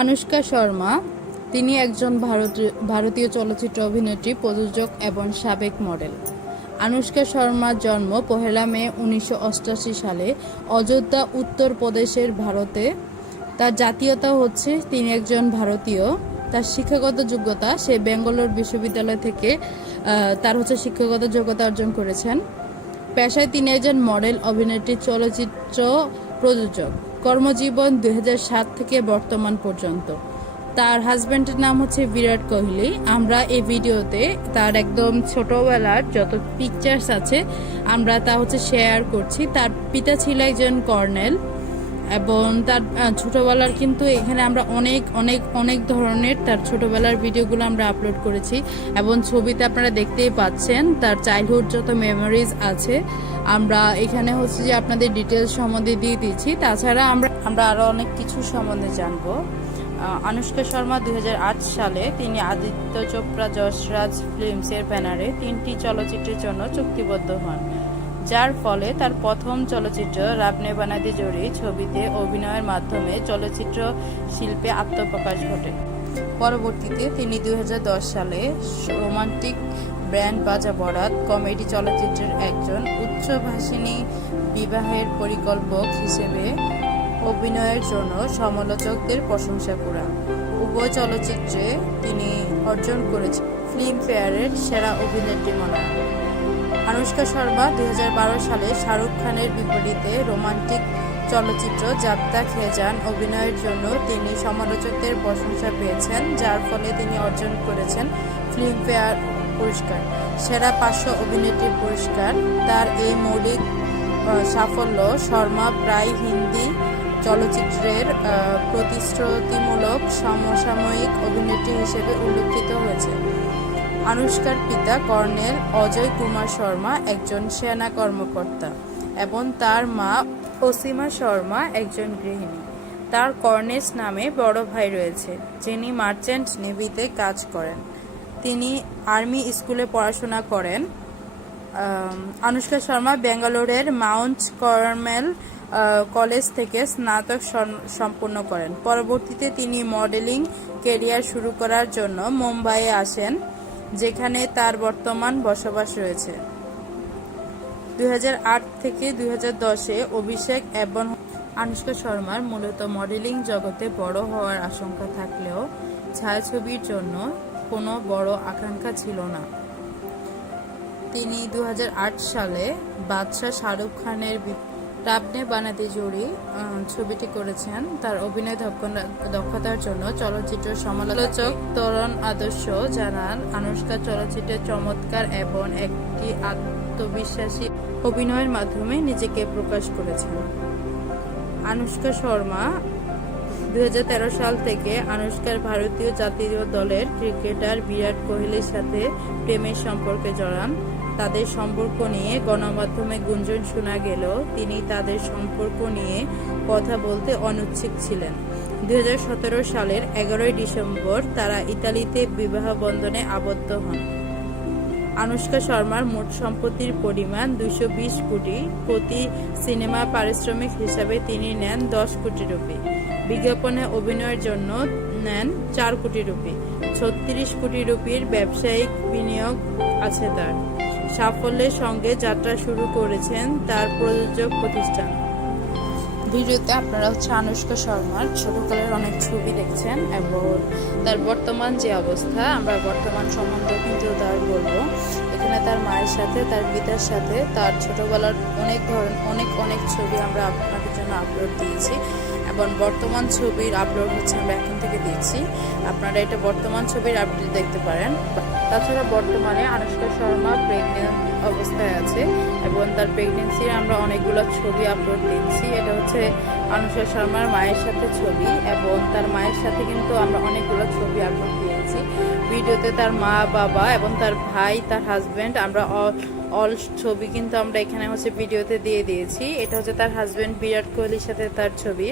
আনুশকা শর্মা তিনি একজন ভারতীয় চলচ্চিত্র অভিনেত্রী, প্রযোজক এবং সাবেক মডেল। আনুশকা শর্মার জন্ম 1 মে 1988 সালে অযোধ্যা, উত্তর প্রদেশের ভারতে। তার জাতীয়তা হচ্ছে তিনি একজন ভারতীয়। তার শিক্ষাগত যোগ্যতা, সে ব্যাঙ্গালোর বিশ্ববিদ্যালয় থেকে তার শিক্ষাগত যোগ্যতা অর্জন করেছেন। পেশায় তিনি একজন মডেল, অভিনেত্রী, চলচ্চিত্র প্রযোজক। কর্মজীবন 2007 থেকে বর্তমান পর্যন্ত। তার হাজব্যান্ডের নাম হচ্ছে বিরাট কোহলি। আমরা এই ভিডিওতে তার একদম ছোটবেলার যত পিকচার্স আছে আমরা তা শেয়ার করছি। তার পিতা ছিল একজন কর্নেল এবং তার ছোটবেলার কিন্তু এখানে আমরা অনেক অনেক অনেক ধরনের তার ছোটবেলার ভিডিওগুলো আমরা আপলোড করেছি এবং ছবিতে আপনারা দেখতেই পাচ্ছেন তার চাইল্ডহুড যত মেমোরিজ আছে আমরা এখানে যে আপনাদের ডিটেলস সম্বন্ধে দিয়ে দিচ্ছি। তাছাড়া আমরা আরো অনেক কিছু সম্বন্ধে জানবো। আনুশকা শর্মা 2008 সালে তিনি আদিত্য চোপড়া যশরাজ ফিল্মসের ব্যানারে 3টি চলচ্চিত্রের জন্য চুক্তিবদ্ধ হন, যার ফলে তার প্রথম চলচ্চিত্র রাব নে বানা দি জোড়ি ছবিতে অভিনয়ের মাধ্যমে চলচ্চিত্র শিল্পে আত্মপ্রকাশ ঘটে। পরবর্তীতে তিনি 2010 সালে রোমান্টিক ব্যান্ড বাজা বরাত কমেডি চলচ্চিত্রের একজন উচ্চভাষিণী বিবাহের পরিকল্পক হিসেবে অভিনয়ের জন্য সমালোচকদের প্রশংসা কুড়ান। উভয় চলচ্চিত্রে তিনি অর্জন করেছেন ফিল্মফেয়ারের সেরা অভিনেত্রী মনোনয়ন। আনুশকা শর্মা 2012 সালে শাহরুখ খানের বিপরীতে রোমান্টিক চলচ্চিত্র যাত্রা খেয়ে যান অভিনয়ের জন্য তিনি সমালোচকদের প্রশংসা পেয়েছেন, যার ফলে তিনি অর্জন করেছেন ফিল্মফেয়ার পুরস্কার, সেরা পার্শ্ব অভিনেত্রী পুরস্কার। তার এই মৌলিক সাফল্য শর্মা প্রায় হিন্দি চলচ্চিত্রের প্রতিশ্রুতিমূলক সমসাময়িক অভিনেত্রী হিসেবে উল্লেখিত হয়েছে। আনুশকার পিতা কর্নেল অজয় কুমার শর্মা একজন সেনা কর্মকর্তা এবং তার মা অসীমা শর্মা একজন গৃহিণী। তার কর্নেশ নামে বড় ভাই রয়েছে, যিনি মার্চেন্ট নেভিতে কাজ করেন। তিনি আর্মি স্কুলে পড়াশোনা করেন। আনুশকা শর্মা ব্যাঙ্গালোরের মাউন্ট কার্মেল কলেজ থেকে স্নাতক সম্পন্ন করেন। পরবর্তীতে তিনি মডেলিং ক্যারিয়ার শুরু করার জন্য মুম্বাইয়ে আসেন, যেখানে তার বর্তমান বসবাস রয়েছে। 2008 থেকে 2010-এ অভিষেক এবং আনুশকা শর্মার মূলত মডেলিং জগতে বড় হওয়ার আশঙ্কা থাকলেও ছায়াছবির জন্য কোনো বড় আকাঙ্ক্ষা ছিল না। তিনি 2008 সালে বাদশাহ শাহরুখ খানের রাব নে বানা দি জোড়ি ছবিটি করেছেন। তার অভিনয় দক্ষতার জন্য চলচ্চিত্র সমালোচক তরণ আদর্শ জানান আনুশকা চলচ্চিত্রে চমৎকার এবং একটি আত্মবিশ্বাসী অভিনয়ের মাধ্যমে নিজেকে প্রকাশ করেছেন। আনুশকা শর্মা 2013 সাল থেকে আনুশকার ভারতীয় জাতীয় দলের ক্রিকেটার বিরাট কোহলির সাথে প্রেমের সম্পর্কে জড়ান। তাদের সম্পর্ক নিয়ে গণমাধ্যমে গুঞ্জন শোনা গেলেও তিনি তাদের সম্পর্ক নিয়ে কথা বলতে অনিচ্ছুক ছিলেন। 2017 সালের 11 ডিসেম্বর তারা ইতালিতে বিবাহ বন্ধনে আবদ্ধ হন। আনুশকা শর্মার মোট সম্পত্তির পরিমাণ 220 কোটি। প্রতি সিনেমা পারিশ্রমিক হিসাবে তিনি নেন 10 কোটি রুপি। বিজ্ঞাপনে অভিনয়ের জন্য নেন 4 কোটি রুপি। 36 কোটি রুপির ব্যবসায়িক বিনিয়োগ আছে তার। সাফল্যের সঙ্গে যাত্রা শুরু করেছেন তার প্রযোজক প্রতিষ্ঠান। ভিডিওতে আপনারা আনুশকা শর্মার ছোটকালের অনেক ছবি দেখছেন এবং তার বর্তমান যে অবস্থা, আমরা বর্তমান সম্বন্ধে কিন্তু তার বলবো। এখানে তার মায়ের সাথে, তার পিতার সাথে তার ছোটবেলার অনেক ছবি আমরা আপনাদের জন্য আপলোড দিয়েছি এবং বর্তমান ছবির আপলোড আমরা এখন থেকে দিচ্ছি। আপনারা এটা বর্তমান ছবির আপডেট দেখতে পারেন। তাছাড়া বর্তমানে আনুশকা শর্মা প্রেগনেন্ট অবস্থায় আছে এবং তার প্রেগনেন্সির আমরা অনেকগুলো ছবি আপলোড দিচ্ছি। এটা আনুশকা শর্মার মায়ের সাথে ছবি এবং তার মায়ের সাথে কিন্তু আমরা অনেকগুলো ছবি আপলোড দিয়েছি। ভিডিওতে তার মা, বাবা এবং তার ভাই, তার হাজব্যান্ড আমরা অল ছবি কিন্তু আমরা এখানে ভিডিওতে দিয়ে দিয়েছি। এটা তার হাজব্যান্ড বিরাট কোহলির সাথে তার ছবি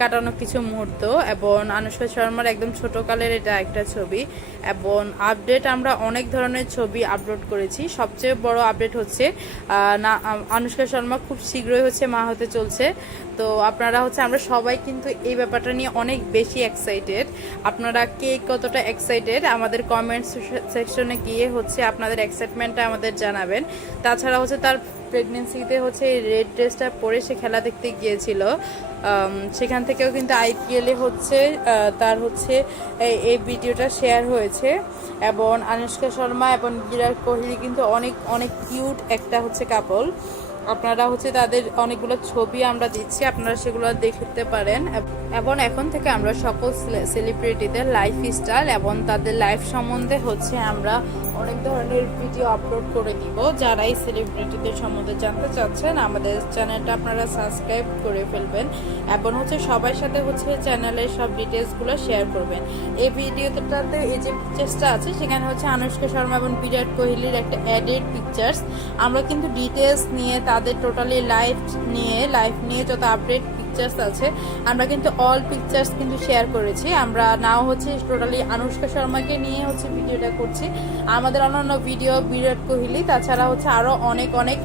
কাটানো কিছু মুহূর্ত এবং আনুশকা শর্মার একদম ছোটকালের এটা একটা ছবি। এবং আপডেট আমরা অনেক ধরনের ছবি আপলোড করেছি। সবচেয়ে বড় আপডেট হচ্ছে আনুশকা শর্মা খুব শীঘ্রই হচ্ছে মা হতে চলছে। তো আপনারা হচ্ছে আমরা সবাই কিন্তু এই ব্যাপারটা নিয়ে অনেক বেশি এক্সাইটেড। আপনারা কে কতটা এক্সাইটেড আমাদের কমেন্ট সেকশনে গিয়ে হচ্ছে আপনাদের এক্সাইটমেন্টটা আমাদের জানাবেন। তাছাড়া হচ্ছে তার প্রেগনেন্সিতে হচ্ছে এই রেড ড্রেসটা পরে সে খেলা দেখতে গিয়েছিল। সেখান থেকেও কিন্তু আইপিএলে হচ্ছে তার হচ্ছে এই ভিডিওটা শেয়ার হয়েছে। এবং আনুশকা শর্মা এবং বিরাট কোহলি কিন্তু অনেক অনেক কিউট একটা হচ্ছে কাপল। আপনারা হচ্ছে তাদের অনেকগুলো ছবি আমরা দিচ্ছি, আপনারা সেগুলো দেখতে পারেন। এবং এখন থেকে আমরা সকল সেলিব্রিটিদের লাইফস্টাইল এবং তাদের লাইফ সম্বন্ধে হচ্ছে আমরা অনেক ধরনের ভিডিও আপলোড করে দিব। যারা এই সেলিব্রিটিদের সম্বন্ধে জানতে চাচ্ছেন আমাদের চ্যানেলটা আপনারা সাবস্ক্রাইব করে ফেলবেন এবং হচ্ছে সবার সাথে হচ্ছে চ্যানেলের সব ডিটেলসগুলো শেয়ার করবেন। এই ভিডিওটাতে এই যে পিকচার্সটা আছে সেখানে হচ্ছে আনুশকা শর্মা এবং বিরাট কোহলির একটা অ্যাডেড পিকচার্স। আমরা কিন্তু ডিটেলস নিয়ে তাদের টোটালি লাইফ নিয়ে যত আপডেট পিকচার্স আছে আমরা কিন্তু অল পিকচার্স কিন্তু শেয়ার করেছি। আমরা নাও হচ্ছে টোটালি আনুশকা শর্মাকে নিয়ে হচ্ছে ভিডিওটা করছি। আমাদের অন্যান্য ভিডিও বিরাট কোহলি তাছাড়া হচ্ছে আরো অনেক অনেক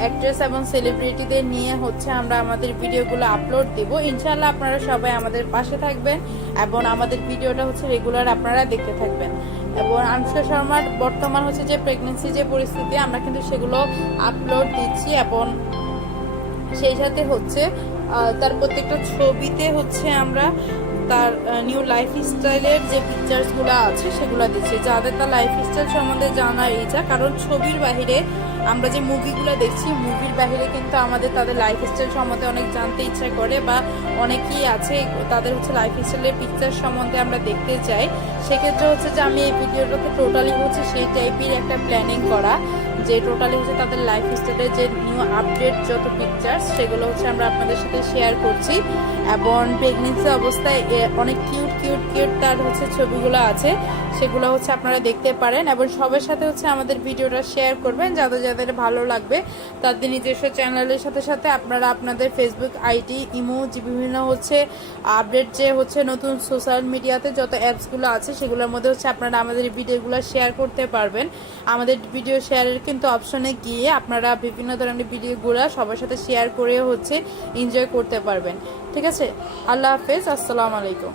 অ্যাক্ট্রেস এবং সেলিব্রিটিদের নিয়ে হচ্ছে আমরা আমাদের ভিডিওগুলো আপলোড দেব। ইনশাআল্লাহ আপনারা সবাই আমাদের পাশে থাকবেন এবং আমাদের ভিডিওটা হচ্ছে রেগুলার আপনারা দেখতে থাকবেন। এবং আনুশকা শর্মার বর্তমান হচ্ছে যে প্রেগনেন্সি যে পরিস্থিতি আমরা কিন্তু সেগুলো আপলোড দিচ্ছি এবং সেই সাথে হচ্ছে তার প্রত্যেকটা ছবিতে হচ্ছে আমরা তার নিউ লাইফস্টাইলের যে পিকচার্সগুলো আছে সেগুলো দিচ্ছি, যাদের তার লাইফস্টাইল সম্বন্ধে জানার ইচ্ছা। কারণ ছবির বাহিরে আমরা যে মুভিগুলো দেখছি মুভির বাহিরে কিন্তু আমাদের তাদের লাইফস্টাইল সম্বন্ধে অনেক জানতে ইচ্ছা করে বা অনেকেই আছে তাদের হচ্ছে লাইফস্টাইলের পিকচার সম্বন্ধে আমরা দেখতে চাই। সেক্ষেত্রে হচ্ছে যে আমি এই ভিডিওটাতে টোটালি হচ্ছে সেই টাইপের একটা প্ল্যানিং করা যে টোটালি হচ্ছে তাদের লাইফস্টাইলের যে নিউ আপডেট যত পিকচার্স সেগুলো হচ্ছে আমরা আপনাদের সাথে শেয়ার করছি। এবং প্রেগনেন্সি অবস্থায় অনেক কিউট তার হচ্ছে ছবিগুলো আছে সেগুলো হচ্ছে আপনারা দেখতে পারেন এবং সবার সাথে হচ্ছে আমাদের ভিডিওটা শেয়ার করবেন। যাদের ভালো লাগবে তাদের নিজস্ব চ্যানেলের সাথে সাথে আপনারা আপনাদের ফেসবুক আইডি ইমো যে বিভিন্ন হচ্ছে আপডেট যে হচ্ছে নতুন সোশ্যাল মিডিয়াতে যত অ্যাপসগুলো আছে সেগুলোর মধ্যে হচ্ছে আপনারা আমাদের ভিডিওগুলো শেয়ার করতে পারবেন। আমাদের ভিডিও শেয়ারের কিন্তু অপশনে গিয়ে আপনারা বিভিন্ন ধরনের ভিডিওগুলো সবার সাথে শেয়ার করে হচ্ছে এনজয় করতে পারবেন। ঠিক আছে, আল্লাহ হাফেজ, আসসালামু আলাইকুম।